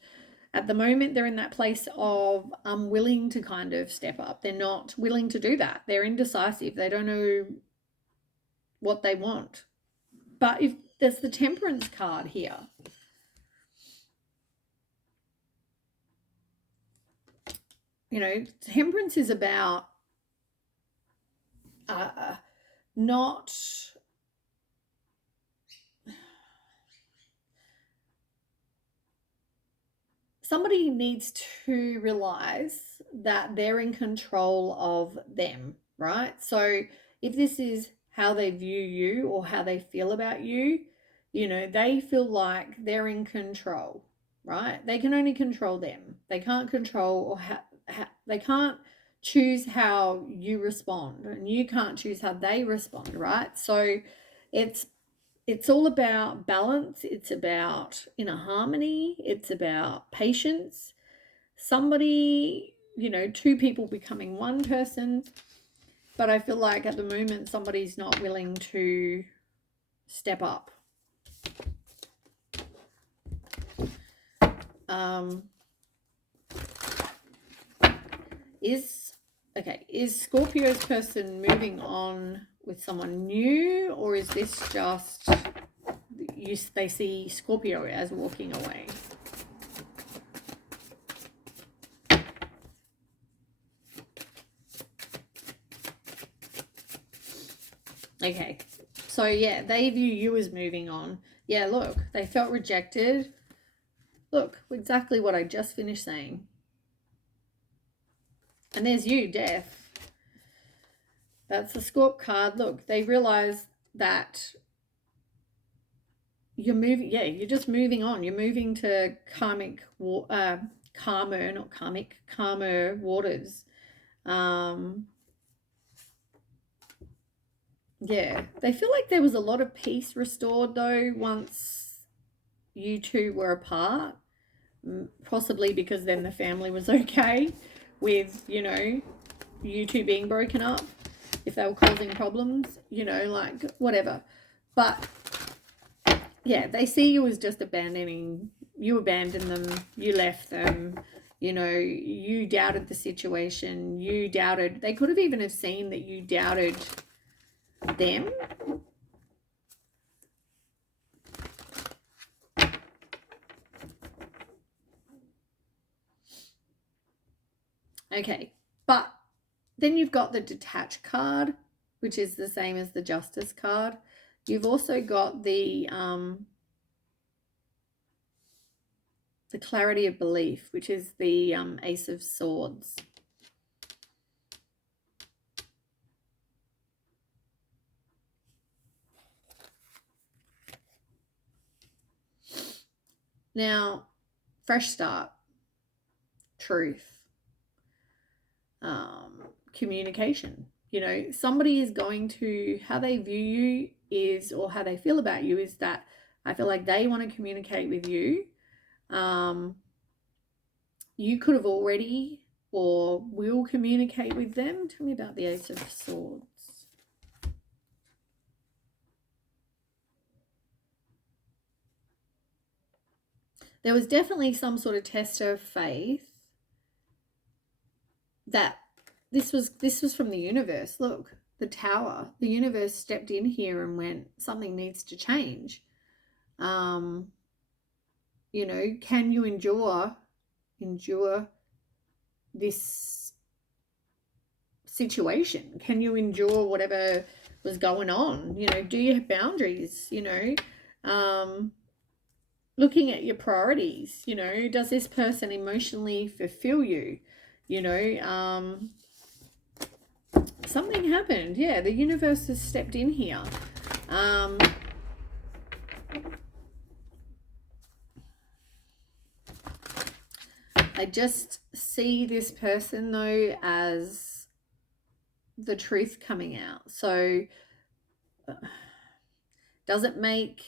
at the moment they're in that place of unwilling to kind of step up. They're not willing to do that. They're indecisive. They don't know what they want. But if there's the Temperance card here, Temperance is about not somebody needs to realize that they're in control of them, right? So if this is how they view you or how they feel about you, they feel like they're in control, right? They can only control them. They can't control, or they can't choose how you respond, and you can't choose how they respond, right? So it's all about balance. It's about inner harmony. It's about patience. somebody, you know, two people becoming one person. But I feel like at the moment somebody's not willing to step up. Is Scorpio's person moving on with someone new, or is this just they see Scorpio as walking away? Okay, so yeah, they view you as moving on. Yeah, look, they felt rejected. Look, exactly what I just finished saying. And there's you, Death. That's the Scorp card. Look, they realize that you're moving. Yeah, you're just moving on. You're moving to calmer waters. Yeah, they feel like there was a lot of peace restored though once you two were apart, possibly because then the family was okay with, you know, you two being broken up if they were causing problems, you know, like whatever. But yeah, they see you as just abandoning. You abandoned them, you left them, you know, you doubted the situation, you doubted, they could have even have seen that you doubted them. Okay, but then you've got the detached card, which is the same as the Justice card. You've also got the clarity of belief, which is the Ace of Swords. Now, fresh start, truth, communication. You know, somebody is going to, how they view you is, or how they feel about you is that I feel like they want to communicate with you. You could have already or will communicate with them. Tell me about the Ace of Swords. There was definitely some sort of test of faith that this was from the universe. Look, the Tower. The universe stepped in here and went, something needs to change. You know, can you endure this situation? Can you endure whatever was going on? You know, do you have boundaries? You know, looking at your priorities. You know, does this person emotionally fulfill you? You know, something happened. Yeah, the universe has stepped in here. I just see this person though as the truth coming out. So does it make,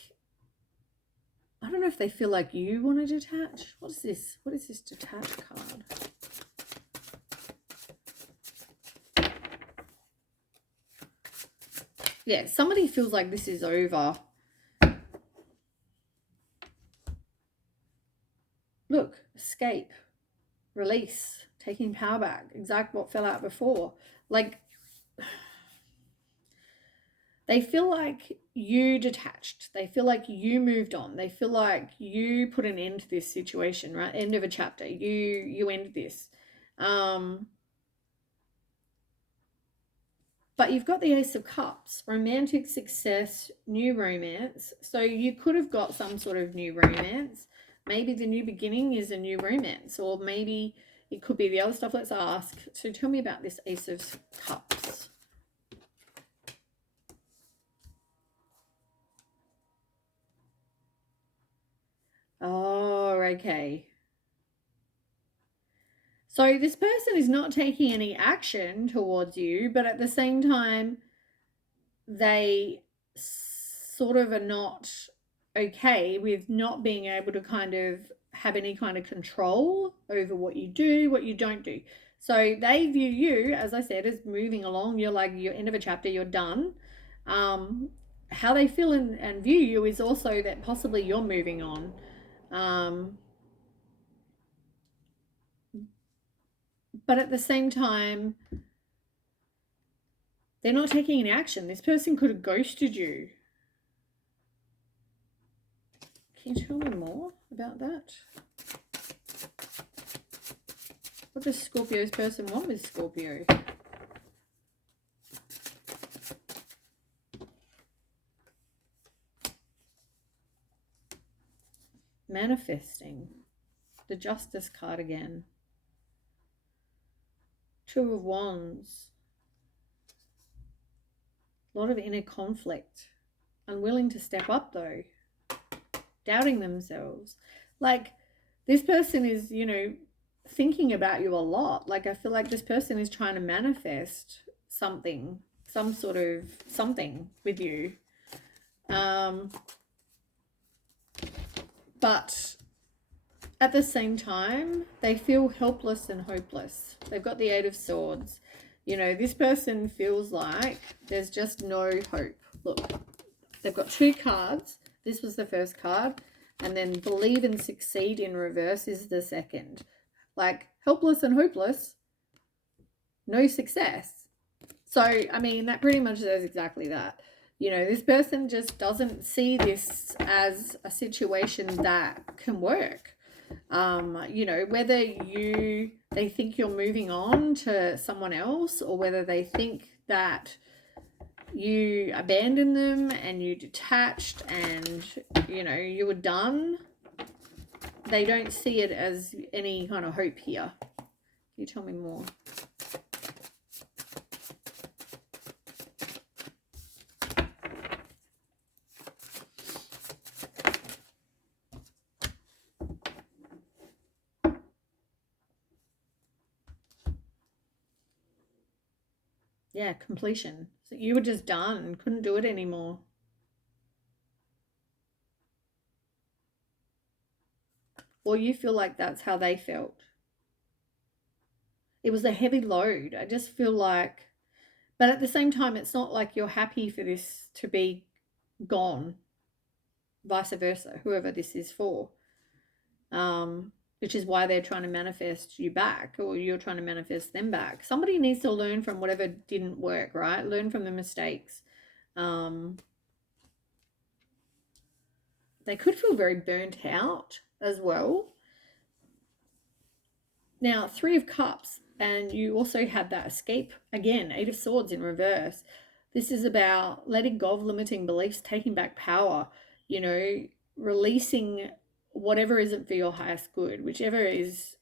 I don't know if they feel like you want to detach. What is this? What is this detached card? Yeah, somebody feels like this is over. Look, escape, release, taking power back, exact what fell out before. Like, they feel like you detached. They feel like you moved on. They feel like you put an end to this situation, right? End of a chapter. You ended this. But you've got the Ace of Cups, romantic success, new romance. So you could have got some sort of new romance. Maybe the new beginning is a new romance, or maybe it could be the other stuff. Let's ask. So tell me about this Ace of Cups. Oh, okay. So this person is not taking any action towards you, but at the same time, they sort of are not okay with not being able to kind of have any kind of control over what you do, what you don't do. So they view you, as I said, as moving along. You're like, you're end of a chapter, you're done. How they feel and view you is also that possibly you're moving on. But at the same time, they're not taking any action. This person could have ghosted you. Can you tell me more about that? What does Scorpio's person want with Scorpio? Manifesting. The Justice card again. Two of Wands. A lot of inner conflict. Unwilling to step up though. Doubting themselves. Like, this person is, you know, thinking about you a lot. Like, I feel like this person is trying to manifest something, some sort of something with you. But at the same time, they feel helpless and hopeless. They've got the Eight of Swords. You know, this person feels like there's just no hope. Look, they've got two cards. This was the first card. And then Believe and Succeed in reverse is the second. Like, helpless and hopeless, no success. So, I mean, that pretty much says exactly that. You know, this person just doesn't see this as a situation that can work. You know, whether they think you're moving on to someone else, or whether they think that you abandoned them and you detached and, you know, you were done, they don't see it as any kind of hope here. Can you tell me more? Yeah, completion. So you were just done, couldn't do it anymore. Or you feel like that's how they felt. It was a heavy load. I just feel like, but at the same time, it's not like you're happy for this to be gone. Vice versa, whoever this is for. Which is why they're trying to manifest you back, or you're trying to manifest them back. Somebody needs to learn from whatever didn't work, right? Learn from the mistakes. They could feel very burnt out as well. Now, Three of Cups, and you also had that escape again, Eight of Swords in reverse. This is about letting go of limiting beliefs, taking back power, you know, releasing whatever isn't for your highest good, whichever is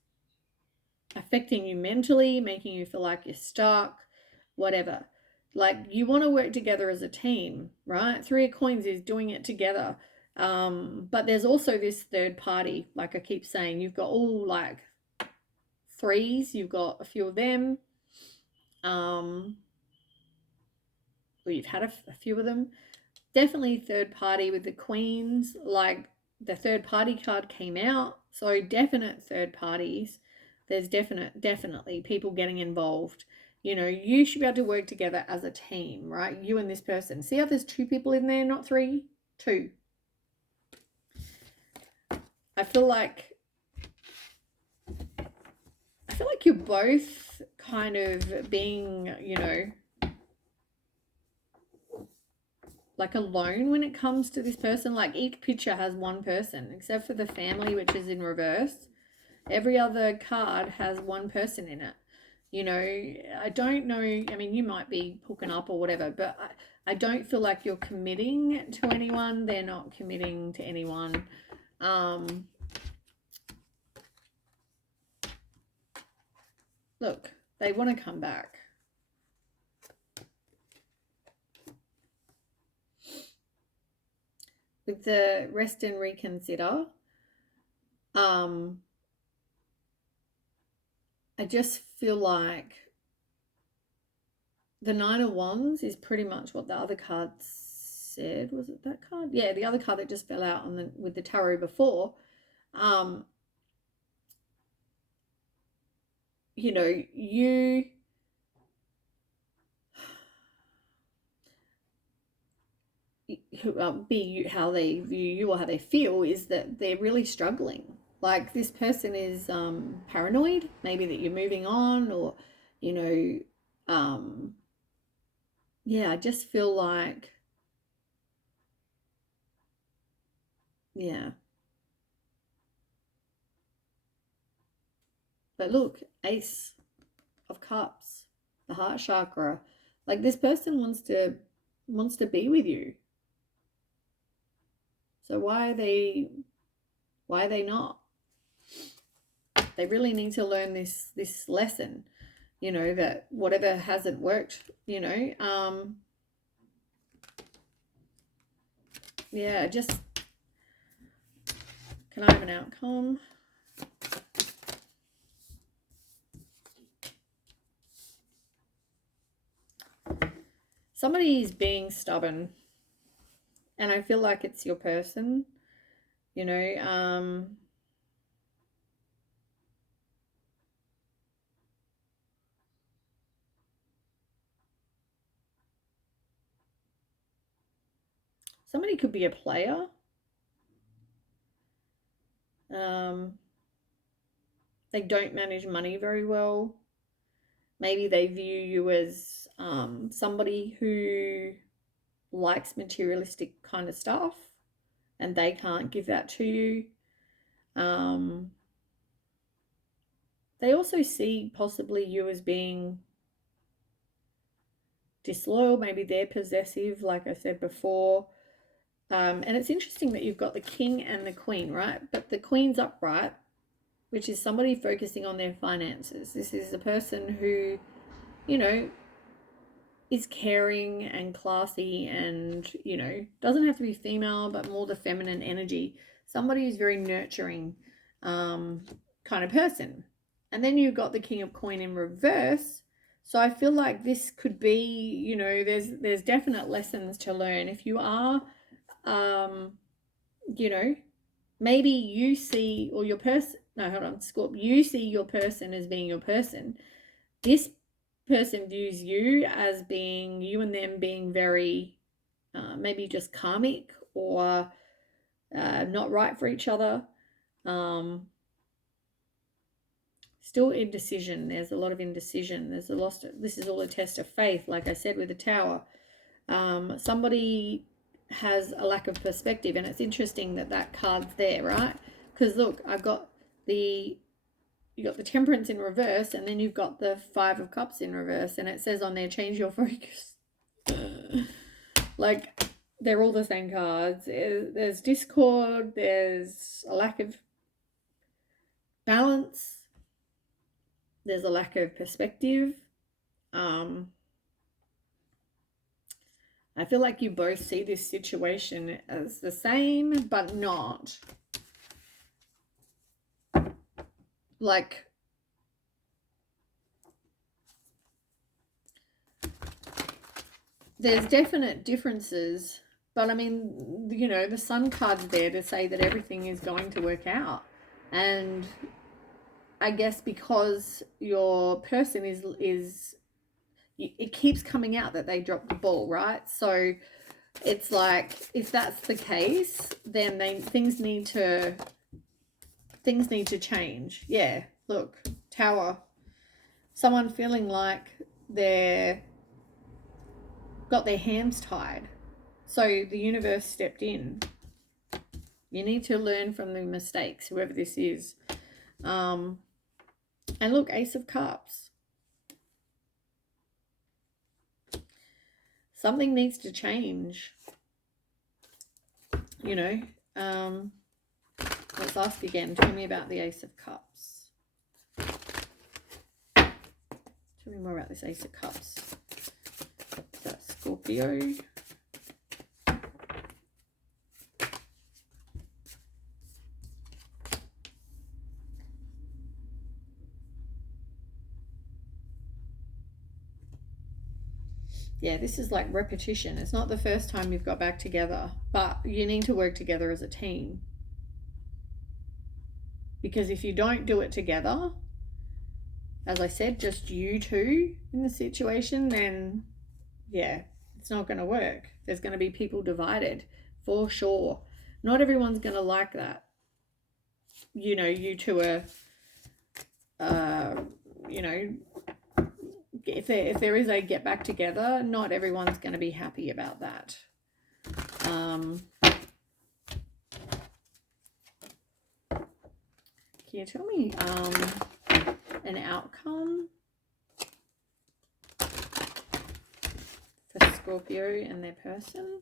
affecting you mentally, making you feel like you're stuck, whatever. Like, you want to work together as a team, right? Three of Coins is doing it together. But there's also this third party, like I keep saying. You've got all like threes, you've got a few of them. Well, you've had a few of them. Definitely third party with the Queens. Like, the third party card came out, so definite third parties. There's definitely people getting involved. You know, you should be able to work together as a team, right? You and this person. See how there's two people in there, not three? Two. I feel like you're both kind of being, you know, like alone when it comes to this person. Like, each picture has one person, except for the family, which is in reverse. Every other card has one person in it. You know, I don't know. I mean, you might be hooking up or whatever, but I don't feel like you're committing to anyone. They're not committing to anyone. Look, they want to come back. With the Rest and Reconsider, I just feel like the Nine of Wands is pretty much what the other card said. Was it that card? Yeah, the other card that just fell out on with the tarot before. you know, you how they view you or how they feel is that they're really struggling. Like this person is paranoid, maybe that you're moving on, or you know, yeah, I just feel like, yeah. But look, Ace of Cups, the heart chakra, like this person wants to be with you. So why are they not? They really need to learn this lesson, you know, that whatever hasn't worked, you know, yeah, just, can I have an outcome? Somebody is being stubborn, and I feel like it's your person, you know, somebody could be a player. They don't manage money very well. Maybe they view you as somebody who likes materialistic kind of stuff, and they can't give that to you. They also see possibly you as being disloyal. Maybe they're possessive, like I said before. And it's interesting that you've got the king and the queen, right? But the queen's upright, which is somebody focusing on their finances. This is a person who, you know, is caring and classy and, you know, doesn't have to be female, but more the feminine energy. Somebody who's very nurturing kind of person. And then you've got the king of coin in reverse. So I feel like this could be, you know, there's definite lessons to learn. If you are, you know, maybe you see, or your person, no, hold on, Scorp, you see your person as being your person. This person views you as being, you and them being very, maybe just karmic, or not right for each other. Still indecision. There's a lot of indecision. There's a lost. This is all a test of faith, like I said with the tower. Somebody has a lack of perspective, and it's interesting that that card's there, right? Because look, I've got you got the temperance in reverse, and then you've got the 5 of cups in reverse, and it says on there, change your focus. Like, they're all the same cards. There's discord, there's a lack of balance, there's a lack of perspective. I feel like you both see this situation as the same, but not. Like, there's definite differences, but I mean, you know, the sun card's there to say that everything is going to work out. And I guess because your person is it keeps coming out that they dropped the ball, right? So it's like, if that's the case, then things need to change. Yeah, look, tower. Someone feeling like they're got their hands tied. So the universe stepped in. You need to learn from the mistakes, whoever this is. And look, Ace of Cups. Something needs to change. You know, let's ask again. Tell me about the Ace of Cups. Tell me more about this Ace of Cups. Is that Scorpio? Yeah, this is like repetition. It's not the first time you've got back together, but you need to work together as a team. Because if you don't do it together, as I said, just you two in the situation, then yeah, it's not going to work. There's going to be people divided for sure. Not everyone's going to like that. You know, you two are, you know, if there is a get back together, not everyone's going to be happy about that. Can you tell me an outcome for Scorpio and their person?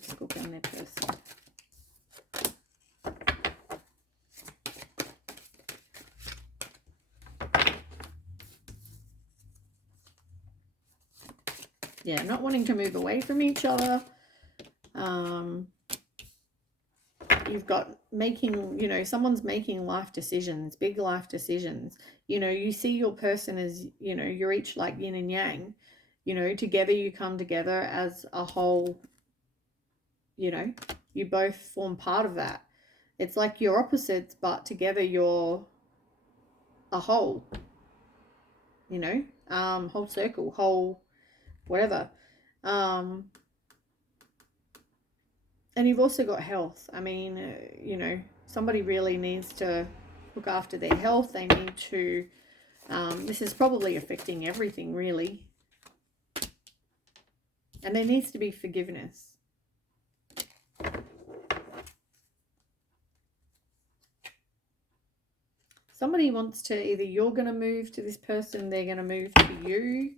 Scorpio and their person. Yeah, not wanting to move away from each other. You've got making, you know, someone's making life decisions, big life decisions. You know, you see your person as, you know, you're each like yin and yang. You know, together you come together as a whole. You know, you both form part of that. It's like you're opposites, but together you're a whole. You know, whole circle, whole whatever. And you've also got health. I mean, you know, somebody really needs to look after their health. They need to, this is probably affecting everything really. And there needs to be forgiveness. Somebody wants to, either you're going to move to this person, they're going to move to you.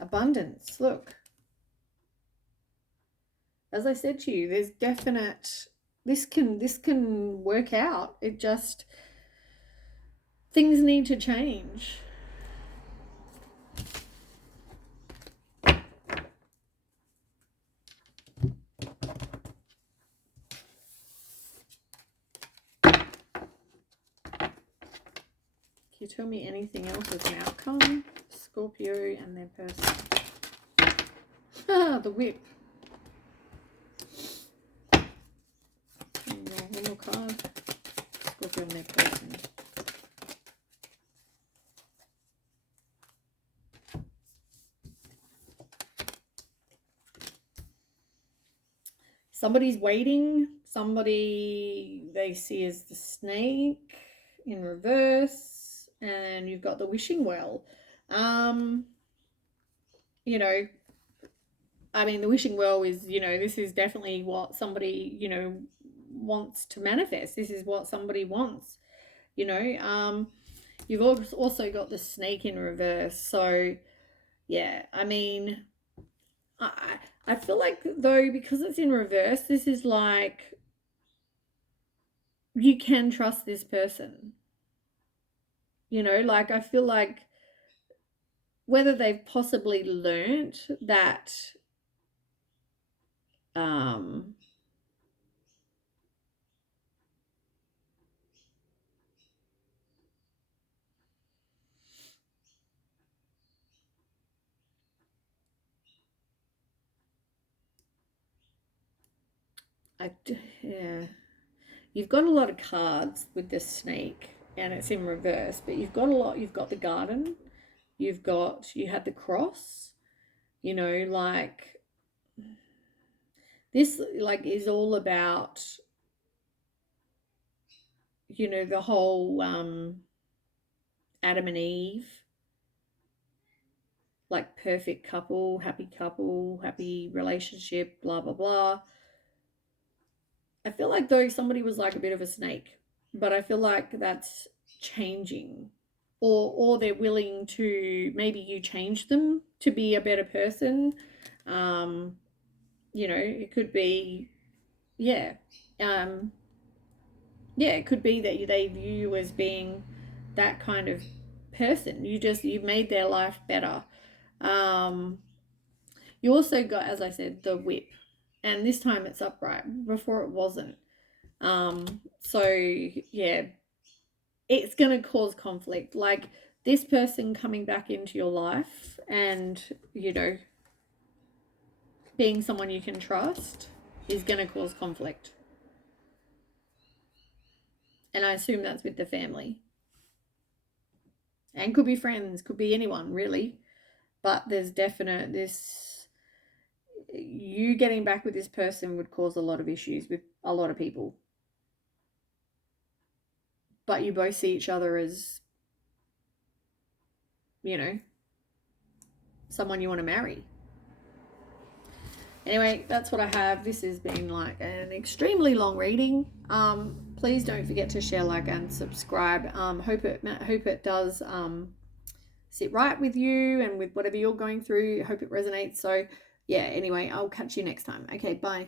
Abundance, look. As I said to you, there's definite, this can work out. It just, things need to change. Can you tell me anything else as an outcome? Scorpio and their person. Ah, the whip. One more card. Scorpio and their person. Somebody's waiting. Somebody they see as the snake in reverse. And you've got the wishing well. You know, I mean, the wishing well is, you know, this is definitely what somebody, you know, wants to manifest. This is what somebody wants, you know. You've also got the snake in reverse. So, yeah, I mean, I feel like, though, because it's in reverse, this is like, you can trust this person. You know, like, I feel like whether they've possibly learnt that, yeah, you've got a lot of cards with the snake and it's in reverse, but you've got a lot. You've got the garden, you had the cross, you know, like this, like, is all about, you know, the whole Adam and Eve, like perfect couple, happy relationship, blah blah blah. I feel like, though, somebody was like a bit of a snake, but I feel like that's changing, or they're willing to, maybe you change them to be a better person. You know, it could be, yeah, yeah, it could be that they view you as being that kind of person. You've made their life better. You also got, as I said, the whip, and this time it's upright. Before it wasn't. So yeah, it's going to cause conflict. Like, this person coming back into your life and, you know, being someone you can trust is going to cause conflict. And I assume that's with the family. And could be friends, could be anyone, really. But there's definite this, you getting back with this person would cause a lot of issues with a lot of people. But you both see each other as, you know, someone you want to marry. Anyway, that's what I have. This has been like an extremely long reading. Please don't forget to share, like, and subscribe. Hope it does sit right with you and with whatever you're going through. Hope it resonates. So yeah, anyway, I'll catch you next time. Okay, bye.